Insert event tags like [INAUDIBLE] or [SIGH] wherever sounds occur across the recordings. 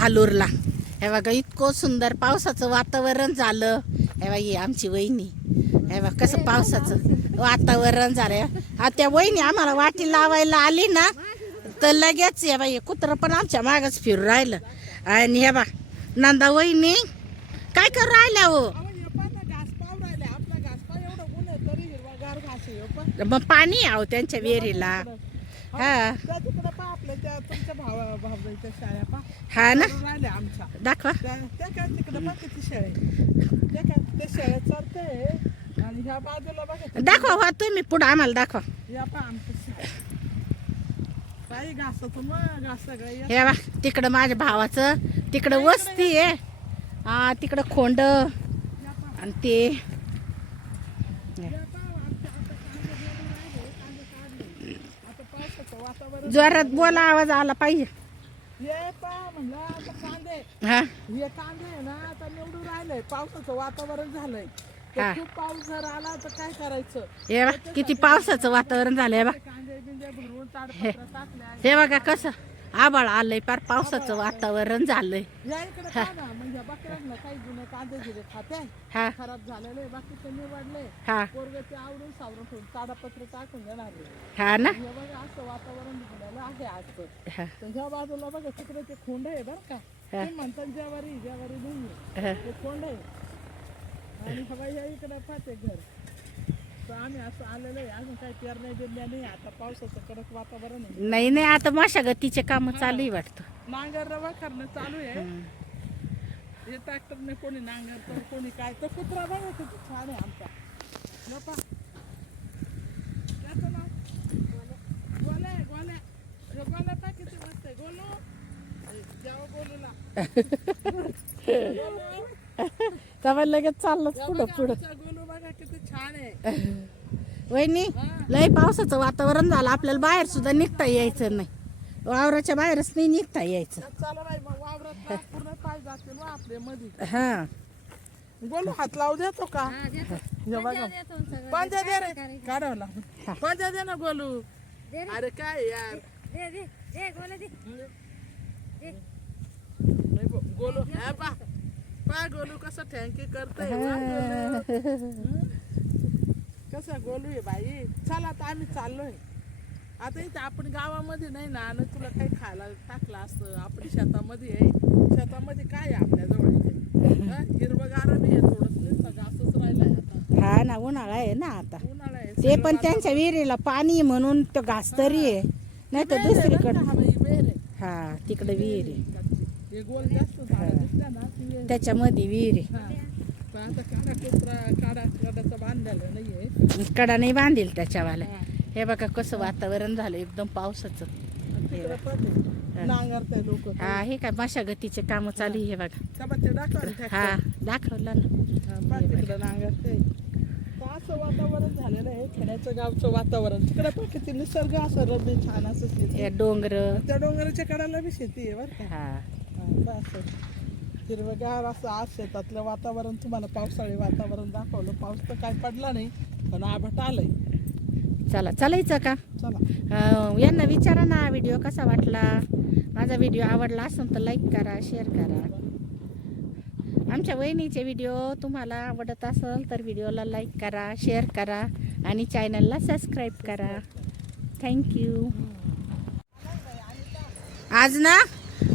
भालूरला. हे बघा इतकं सुंदर पावसाचं वातावरण झालं. हे बघा ही आमची वहिनी. हे बघा कसं पावसाचं वातावरण झालं. हा त्या वहिनी आम्हाला वाटी लावायला आली ना तर लगेच हे बाई कुत्रं पण आमच्या मागच फिरून राहिलं. आणि हे बा नंदा वहिनी काय करू राहिल्या हो? अहो, पाव आपला घास मग पाणी आहो त्यांच्या विहिरीला. हा. त्या तिकडं पहा आपल्या भावा हा ना? आमच्या दाखवा. त्या काय तिकडं पहा किती शेळ्या. त्या काय त्या शेळ्या चरते आणि ह्या बाजूला बघा दाखवा वा तुम्ही पुढं आम्हाला दाखवा. या पहा आमचं शेळ. काही घासाचं मग घास सगळं. हे बा तिकडं माझ्या भावाचं तिकडं वस्ती आहे. हा तिकडं खोंड. आणि ते. आमच्या जोरात बोला आवाज आला पाहिजे. हे पहा म्हणलं आता कांदे. हा. हे कांदे आहे ना आता निवडून राहिलंय. पावसाचं वातावरण झालंय. तर हा. खूप पाऊस जर आला तर काय करायचं? हे बा किती पावसाचं वातावरण झालं हे बा कांदे बिंदे भरून ताडपत्र टाकले हे बघा कसं आबाळ आलंय पार पावसाचं वातावरण झालंय. या इकडे पहा ना बकऱ्यांना काही जुने कांदे दिले हा. खराब झालेले बाकीचे निवडले. हा. पोरगे ते आवडून सावरून ठेवून ताडपत्र टाकून देणार आहे. हा ना? हे बघा असं वातावरण झालेलं आहे आजचं. हा. तर ह्या बाजूला बघा तिकडे ते खोंड आहे बरं का. हा. ते म्हणतात ज्यावारी ज्यावारी नाही हा. ते कोंड आहे. आणि हवा या इकडे पाहते घर. तर आम्ही असं आलेलो आहे. अजून काही पेरण्या बिरण्या नाही. आता पावसाचं कडक वातावरण आहे. नाही नाही आता मशागतीचे काम चालू आहे वाटतं. नांगर रवा करणं चालू आहे. हे ट्रॅक्टरने कोणी नांगर तर कोणी काय तर कुत्रा बघा किती छान आहे आमचा. बापा त्याचं नाव गोल्या आहे, गोल्या. गोल्या पहा किती मस्त आहे. गोलू. जाओ गोलूला. गोलू. तेव्हा लगेच चाललं पुढं बघा, पुढं. आमचा गोलू बघा किती छान आहे. [LAUGHS] वहिनी. लय पावसाचं वातावरण झालं. आपल्याला बाहेर सुद्धा निघता यायचं नाही. वावराच्या बाहेरच नाही निघता यायचं. चला बाई मग वावरात ना. पूर्ण पाय जाते ना आपले मध्ये हा. बोलू हात लावू देतो का? हे बघा. पंजा दे रे. काढावं लागून पंजा दे ना गोलू अरे काय यार? नाही बो- गोलू हा पा. पा गोलू कसं थँक्यू करतोय. वा गोलू. हं? कसा गोलू आहे बाई? चला आता आम्ही चाललोय. आता इथे आपण गावामध्ये नाही ना आणि तुला काही खायला टाकलं असतं. आपण शेतामध्ये आहे. शेतामध्ये काय आहे आपल्या जवळ इथे? हं? हिरवंगार बी आहे थोडंसं नुसतं घासच राहिलाय आता. हा ना उन्हाळा आहे ना आता. उन्हाळा आहे ते पण त्यांच्या विहिरीला पाणी म्हणून तो घास तरी आहे. नाही तर दुसरीकडे? हा. हा तिकडे विहीर आहे. हे. त्याच्यामध्ये विहीर आहे. काडा नाही बांधील त्याच्यावाला हा. बघा कसं वातावरण झालं एकदम पावसाचं. नांगरताय लोक हा हे काय मशागतीचे काम चालू आहे हे बघा. दाखवा हा. दाखवलं ना. तिकडं नांगरते असं वातावरण झालेलं आहे खेड्याचं गावचं वातावरण. तिकडे निसर्ग असं रबी छान असं शेती. डोंगर. त्या डोंगराच्या कडाला बी शेती आहे बरं का. हा. हा, असं. हिरवगार असं आज शेतातलं वातावरण तुम्हाला पावसाळी वातावरण दाखवलं. पाऊस तर काय पडला नाही पण आभट आलंय. चला चालायचं का? चला. यांना विचारा ना व्हिडिओ कसा वाटला? माझा व्हिडिओ आवडला असेल तर लाईक करा शेअर करा. आमच्या वहिनीचे व्हिडिओ तुम्हाला आवडत असेल तर व्हिडिओला लाईक करा शेअर करा आणि चॅनलला सबस्क्राईब करा. थँक्यू आज ना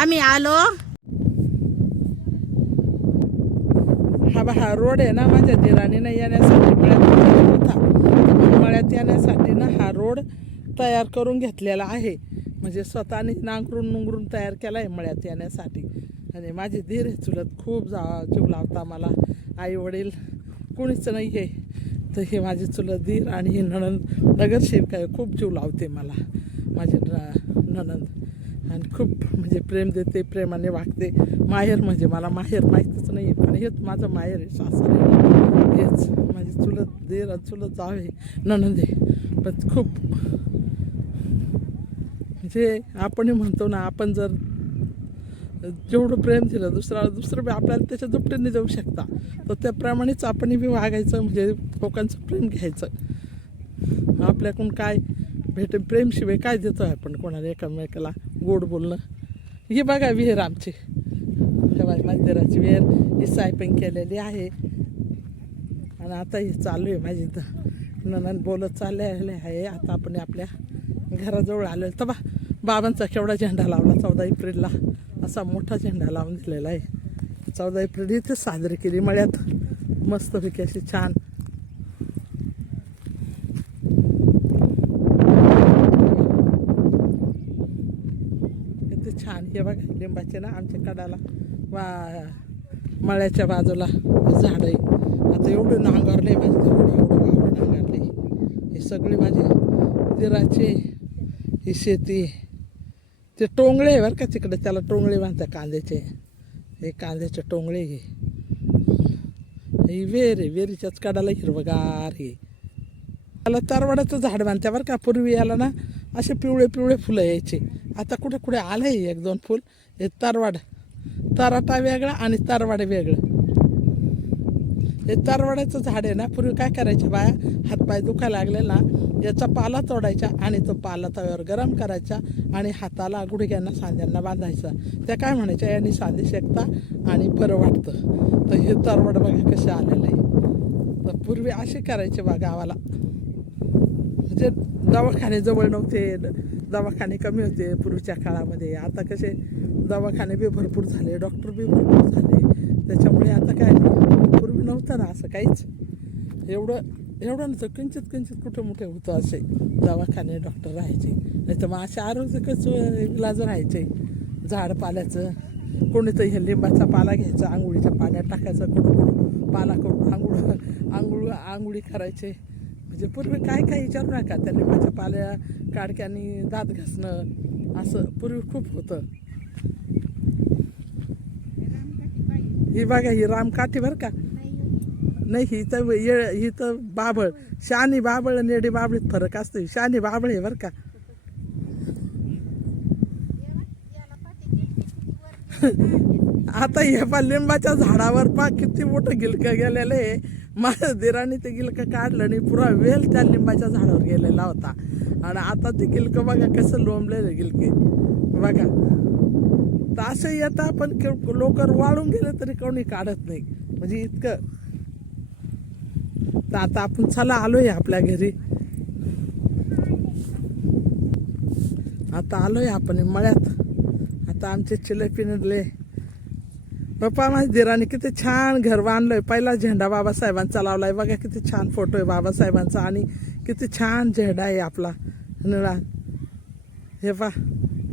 आम्ही आलो हा बा हा रोड आहे ना माझ्या दिराणीनं येण्यासाठी मळ्यात होता. मळ्यात येण्यासाठी ना हा रोड तयार करून घेतलेला आहे. म्हणजे स्वतःने नांगरून नुंगरून तयार केला आहे मळ्यात येण्यासाठी. आणि माझी धीर आहे चुलत खूप जा जीव लावता मला. आई वडील कोणीच नाही आहे तर हे माझी चुलत धीर आणि हे नणंद नगरसेविका आहे खूप जीव लावते मला. माझे न नणंद. आणि खूप म्हणजे प्रेम देते प्रेमाने वागते. माहेर म्हणजे मला माहेर माहीतच नाही पण हेच माझं माहेर आहे सासर आहे. हेच माझी चुलत देर आणि चुलत जावे आहे पण खूप म्हणजे आपणही म्हणतो ना आपण जर जेवढं प्रेम दिलं दुसरा दुसरं बी आपल्याला त्याच्या दुपटीने देऊ शकता. तर त्याप्रमाणेच आपणही बी वागायचं म्हणजे लोकांचं प्रेम घ्यायचं. आपल्याकडून काय भेट प्रेमशिवाय काय देतो आहे आपण कोणाला एकामेकाला? गोड बोलणं. ही बघा विहीर आमची. ठेवाय मंदिराची विहीर. ही सायपिंग केलेली आहे. आणि आता ही चालू आहे माझी इथं. ननन बोलत चालले आहे. आता आपण आपल्या घराजवळ आलो तर बा बाबांचा केवढा झेंडा लावला चौदा एप्रिलला. असा मोठा झेंडा लावून दिलेला आहे. चौदा एप्रिल इथे साजरी केली. मळ्यात मस्तपैकी अशी छान किती छान हे बघा लिंबाचे ना आमच्या कडाला वा मळ्याच्या बाजूला झाड आहे आता एवढं नांगरले माझे एवढं एवढं वावर नांगरले हे सगळी माझी तिराची ही शेती. ते टोंगळे आहे बरं का तिकडे त्याला टोंगळे बांधतात कांद्याचे. हे कांद्याचे टोंगळे घे ही वेर आहे वेरीच्याच कडाला हिरवगार हे त्याला तरवाडाचं झाड बांधत्या बरं का पूर्वी याला ना असे पिवळे पिवळे फुलं यायचे. आता कुठे कुठे आलं आहे एक दोन फुल. हे तरवाड. तराटा वेगळा आणि तारवाड वेगळं. हे तरवाड्याचं झाड आहे ना पूर्वी काय करायचे बाया? हातपाय दुखायला लागलेला. याचा पाला तोडायचा आणि तो पाला तव्यावर गरम करायचा आणि हाताला गुडघ्यांना सांध्यांना बांधायचा. त्या काय म्हणायच्या? यांनी सांधे शेकता आणि बरं वाटतं. तर हे तरवड बघा कसे आलेलं. आहे तर पूर्वी असे करायचे बा गावाला. म्हणजे दवाखाने जवळ नव्हते. दवाखाने कमी होते पूर्वीच्या काळामध्ये. आता कसे दवाखाने बी भरपूर झाले डॉक्टर बी भरपूर झाले. त्याच्यामुळे आता काय पूर्वी नव्हतं ना असं काहीच. एवढं एवढं नव्हतं. किंचित किंचित कुठे मोठे होतं असे दवाखाने डॉक्टर राहायचे. नाही तर मग असे आरोग्यकच इलाज राहायचे. झाड पाल्याचं कोणीतरी हे लिंबाचा पाला घ्यायचा आंघोळीच्या पाण्यात टाकायचा कोण कुठं पाला करून आंघोळ आंघोळ आंघोळी करायचे. म्हणजे पूर्वी काय काय विचारू नका. त्यांनी माझ्या पाल्या काडक्यानी दात घासणं असं पूर्वी खूप होतं. ही बघा ही रामकाठी बरं का? नाही ही तर ये ही तर बाबळ शानी बाबळ आणि येडी बाबळीत फरक असतो शानी बाबळ आहे बरं का? [LAUGHS] आता हे पा लिंबाच्या झाडावर पा किती मोठं गिलकं गेलेलं आहे. माझ्या दिराने ते गिलकं काढलं आणि पुरा वेल त्या लिंबाच्या झाडावर गेलेला होता. आणि आता ते गिलकं बघा कसं लोंबलेलं गिलके. बघा. तर असं येतं पण लोकर वाळून गेले तरी कोणी काढत नाही. म्हणजे इतकं. तर आता आपण चला आलोय आपल्या घरी. आता आलोय आपण मळ्यात. आता आमचे चिले पिनडले पप्पा माझ्या दिराने किती छान घर बांधलंय. पहिला झेंडा बाबासाहेबांचा लावलाय. बघा किती छान फोटो आहे बाबासाहेबांचा. आणि किती छान झेंडा आहे आपला. निळा. हे पा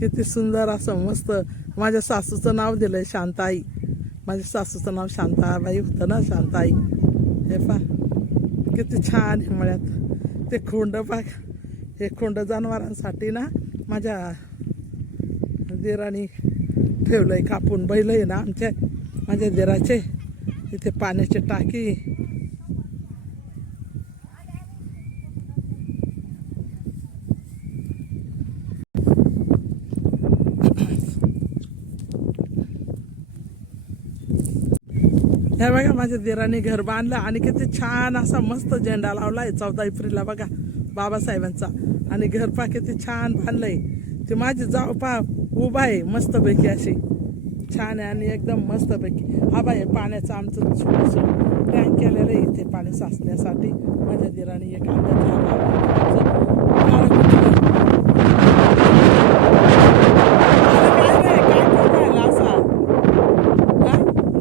किती सुंदर असं मस्त. माझ्या सासूचं नाव दिलंय शांताई. माझ्या सासूचं नाव शांताबाई होतं ना शांताई. हे पा किती छान आहे ते खोंड पा हे खोंड जनावरांसाठी ना माझ्या दिराने ठेवलंय कापून. बैल आहे ना आमच्या. माझ्या देराचे इथे पाण्याची टाकी. हे बघा माझ्या देराने घर बांधलं आणि किती छान असा मस्त झेंडा लावलाय चौदा एप्रिलला बघा बाबासाहेबांचा. आणि घर पा किती छान बांधलंय. ते माझी जाव पा उभा आहे मस्तपैकी अशी. छान आहे आणि एकदम मस्तपैकी. हा बाई पाण्याचं आमचं छोटंसं टँक केलेलं आहे इथे पाणी साचण्यासाठी. माझ्या दिराने एक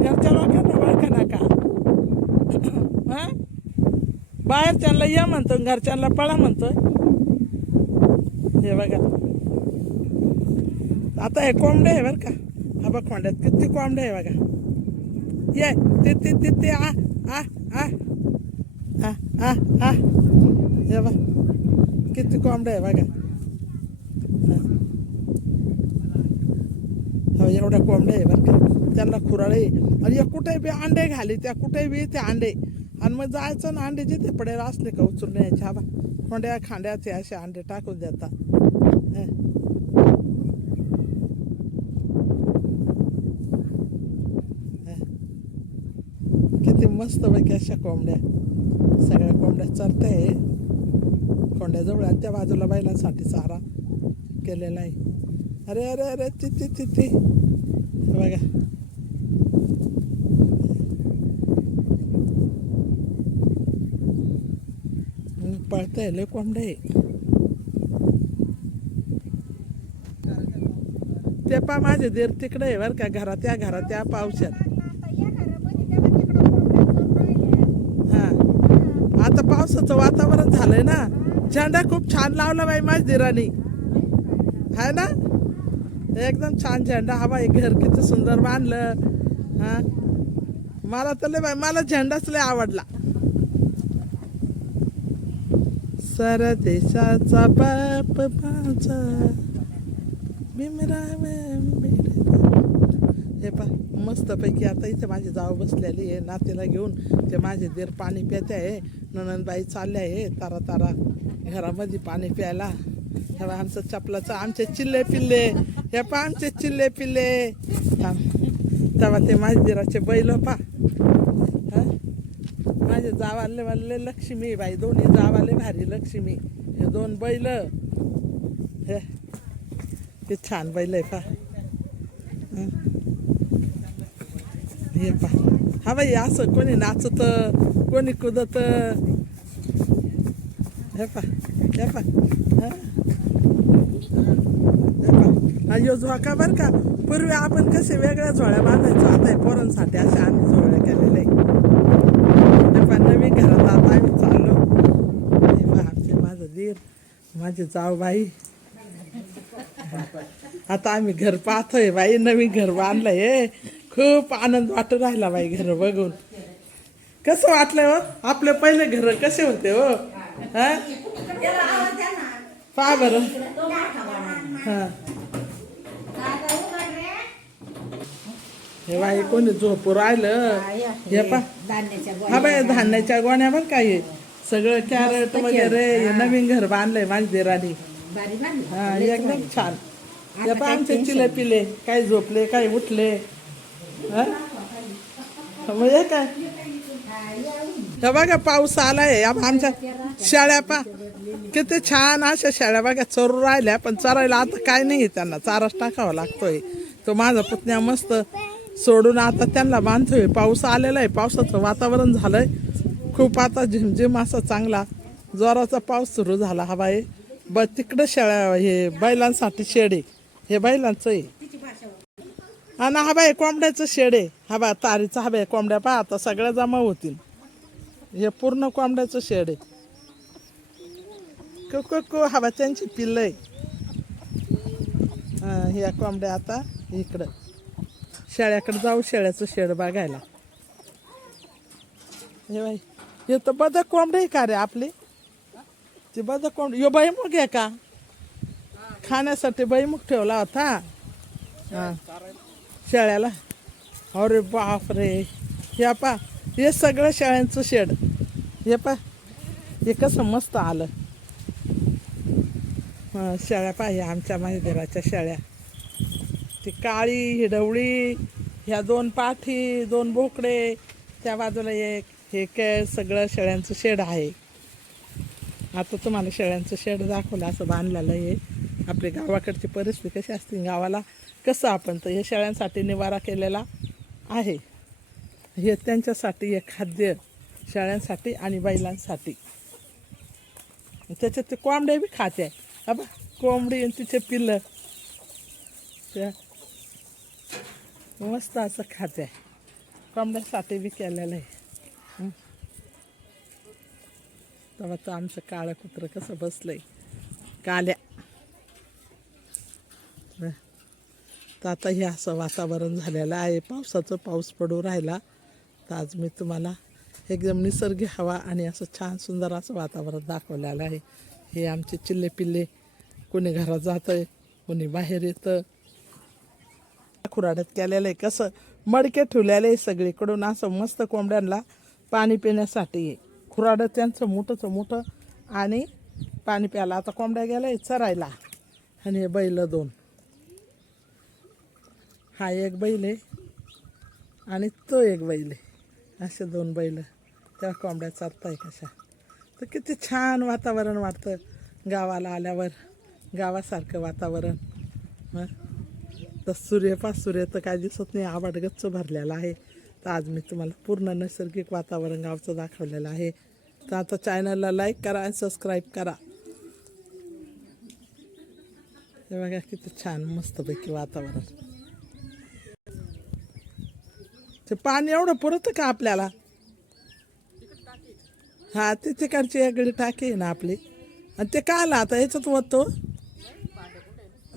घरच्या लोकांना ओळखा हा बाहेरच्यांना या म्हणतो घरच्यांना पळा म्हणतोय. हे बघा. आता हे कोंबडे आहे बरं का. हा बघ कोंड्यात किती कोंबडे आहे बघा. ये ते ते ते ते आ आ आ. आ आ आ. हे बघ. किती कोंबडे आहे बघा. हो. एवढ्या कोंबड्या आहे बरं का. त्यांना खुराळे. आणि या कुठे बी अंडे घाली त्या कुठे बी ते अंडे. आणि मग जायचं ना अंडे जिथे पडेल असले का उचलून यायचे हा बा कोंड्या खांड्या ते असे अंडे टाकून देतात. मस्तपैकी अशा कोंबड्या. सगळ्या कोंबड्या चरते आहे कोंड्याजवळ आणि त्या बाजूला बैलांसाठी चारा केलेला आहे. अरे अरे अरे तिथे तिथे बघा. पळतंय लय कोंबडे ते पा माझे देर तिकडे आहे बरं का घरात या घरात या पावसात. पावसाचं वातावरण झालंय ना. झेंडा खूप छान लावला बाई माझ्या दिरानी. आहे ना? एकदम छान झेंडा. हा बाई घर किती सुंदर बांधलं. हा? मला तर लय बाई मला झेंडाच लय आवडला. सर देशाचा बाप माझा. हे पा मस्तपैकी आता इथे माझी जाव बसलेली आहे. नातीला घेऊन ते माझे देर पाणी पिते आहे ननंदबाई चालले आहे तारा तारा. घरामध्ये पाणी प्यायला. हे आमचं चपलाचं आमचे चिल्ले पिल्ले. हे पा आमचे चिल्ले पिल्ले. तेव्हा ते माझ्या बैल पा. माझे जावाले वाले लक्ष्मी बाई दोन्ही जावाले भारी लक्ष्मी. हे दोन बैल. हे. ते छान बैल आहे पा. हे पा. हा बाई असं कोणी नाचत? कोणी कुदत हे पा हे पा हं. हे पा यो झोका बरं का पूर्वी आपण कसे वेगळ्या झोळ्या बांधायचो आता हे पोरांसाठी अशा आम्ही झोळ्या केलेल्या आहे हे पहा, नवीन घरात आता आम्ही चाललो हे पहा, आमचे माझं दीर माझे जाऊ बाई आता आम्ही घर पाहतोय बाई नवीन घर बांधलंय खूप आनंद वाटू राहिला बाई घर बघून कसं वाटलं हो? आपले पहिले घर कसे होते हो? हा? पहा बरं. हा. हे बाई कोणी झोपू राहिलं? हे पा हा बाई धान्याच्या गोण्या बरं काय. सगळं कॅरेट वगैरे हे नवीन घर बांधलंय माझ्या देरानी. हा एकदम छान. हे पहा आमचे चिले पिले काही झोपले काही उठले? हा? मग हे काय? हे बघा पाऊस आलाय. आमच्या शाळ्या पा किती छान अशा शाळ्या बघा चरू राहिल्या पण चरायला आता काय नाही त्यांना. चाराच टाकावा लागतोय. तो माझा पुतण्या मस्त सोडून आता त्यांना बांधतोय. पाऊस आलेला आहे. पावसाचं वातावरण झालंय. खूप आता झिमझिम असा चांगला जोराचा पाऊस सुरू झाला. हा बाई ब तिकडं शेळ्या हे बैलांसाठी शेडी हे बैलांचं आहे. आणि हा बाई कोंबड्याचं शेड आहे. हा बा तारीचा हा बाई कोंबड्या पहा आता सगळ्या जमा होतील. हे पूर्ण कोंबड्याचं शेड आहे. को को को हा बा त्यांची पिल्लं आहे. ह्या कोंबड्या आता इकडं. शेळ्याकडे जाऊ शेळ्याचं शेड बघायला. हे बाई हे तर बदक कोंबडे का रे आपली? ते बदक कोंबडी यो बैमुख आहे का? खाण्यासाठी बैमुख ठेवला होता. हां. शेळ्याला अरे बापरे. हे पा हे सगळं शेळ्यांचं शेड. हे पा हे कसं मस्त आलं. हा, शेळ्या पाहिजे आमच्या माहिदेराच्या शेळ्या. ती काळी हिडवळी ह्या दोन पाठी दोन बोकडे त्या बाजूला एक हे काय सगळं शेळ्यांचं शेड आहे. आता तुम्हाला शेळ्यांचं शेड दाखवलं असं बांधलेलं आहे. आपले गावाकडची परिस्थिती कशी असते गावाला कसं आपण तर हे शेळ्यांसाठी निवारा केलेला आहे. हे त्यांच्यासाठी हे खाद्य शेळ्यांसाठी आणि बैलांसाठी त्याच्यात ते कोंबड्या बी खाते आहे. अबा कोंबडी आणि तिचे पिल्लं. त्या मस्त असं खाते आहे. कोंबड्यासाठी बी केलेलं आहे. तेव्हा तर आमचं काळं कुत्रं कसं बसलं आहे काल्या तर आता हे असं वातावरण झालेलं आहे? पावसाचं पाऊस पडू राहिला. तर आज मी तुम्हाला एकदम निसर्गी हवा आणि असं छान सुंदर असं वातावरण दाखवलेलं आहे. हे आमचे चिल्ले पिल्ले कोणी घरात जातं कोणी बाहेर येतं. खुराड्यात केलेलं आहे. कसं मडके ठेवलेलं आहे सगळीकडून. असं मस्त कोंबड्यांना पाणी पिण्यासाठी. खुराडं त्यांचं मोठंचं मोठं आणि पाणी प्यायला. आता कोंबड्या गेल्या आहे चरायला. आणि हे बैल दोन. हा एक बैल आहे आणि तो एक बैल आहे. असे दोन बैल. त्या कोंबड्या चालताय कशा? तर किती छान वातावरण वाटतं गावाला आल्यावर. गावासारखं वातावरण. मग तर सूर्यपास सूर्य तर काय दिसत नाही आबाड गच्च भरलेला आहे. तर आज मी तुम्हाला पूर्ण नैसर्गिक वातावरण गावचं दाखवलेलं आहे. तर आता चॅनलला लाईक करा आणि सबस्क्राईब करा. हे बघा किती छान मस्तपैकी वातावरण. ते पाणी एवढं पुरतं का आपल्याला? हा ते तिकडची वेगळी टाकी ना आपली. आणि ते काय आला आता? याच्यात होतो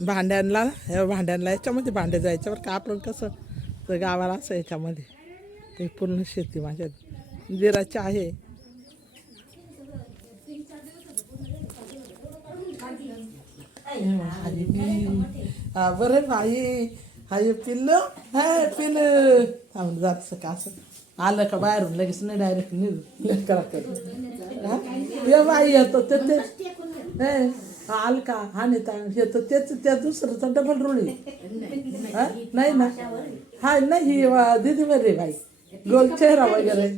भांड्यांना हे भांड्यांना याच्यामध्ये भांडे जायच्यावर का? आपण कसं? तर गावाला असं याच्यामध्ये. ते पूर्ण शेती माझ्या दिराची आहे. बरं बाई हाय पिल्लं? हाय पिल्लं. थांब जात का असं? आलं का बाहेरून? लगेच नाही डायरेक्ट निघू करा कर. ये बाई येतो ते ते हे आल का? हा नेता येतो तेच त्या दुसरंचा डबल रुळी हा? नाही ना? हाय नाही ही वा- दीदी बरे बाई. गोल चेहरा वगैरे.